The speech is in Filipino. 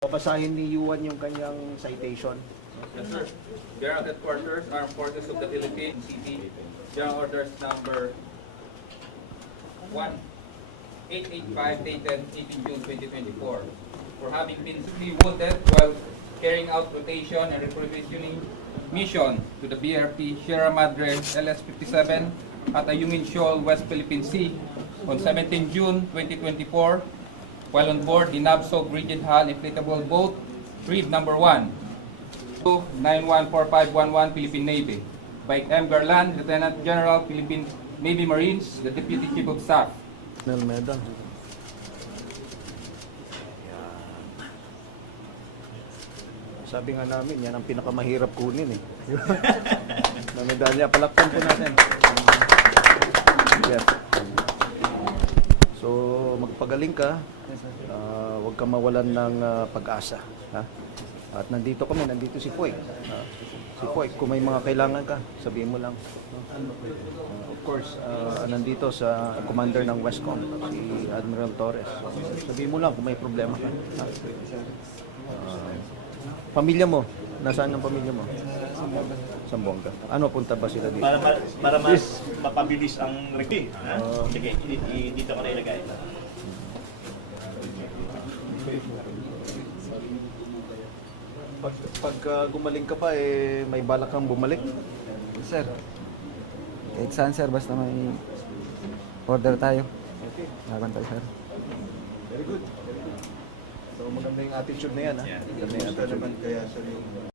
Babasahin ni Yuan yung kanyang citation. Yes, sir. General Headquarters, Armed Forces of the Philippines, City, General Orders Number 1885 dated 18 June 2024 for having been severely wounded while carrying out rotation and repositioning mission to the BRP Sierra Madre LS-57 at Ayungin Shoal, West Philippine Sea on 17 June 2024 while on board the NAVSOG Rigid Hull Inflatable Boat Reed Number 1 914511 Philippine Navy by M. Garland, Lieutenant General, Philippine Navy Marines, the Deputy Chief of Staff. Nelmeda. Sabi nga namin, yan ang pinakamahirap kunin eh. na medalya. Palakpan po natin. Yes. So, magpagaling ka. Ah, huwag ka mawalan ng ah, pag-asa. Ha? At nandito kami, nandito si Poy. Ah, si Poy, kung may mga kailangan ka, sabihin mo lang. Ah, of course, ah, nandito sa commander ng Westcom, si Admiral Torres. Sabihin mo lang kung may problema ka. Ah, pamilya mo, nasaan ang pamilya mo? Sambuanga. Ano, punta ba sila dito? Para, para, para mas mapabilis ang review. Ha? Oo. Sige, dito ko na ilagay. Pag, pag ah, gumaling ka pa, eh, may balak kang bumalik. Sir, kahit saan sir, basta may order tayo. Okay. Laban tayo sir. Very good. So maganda yung attitude na yan, ha? Maganda yung attitude.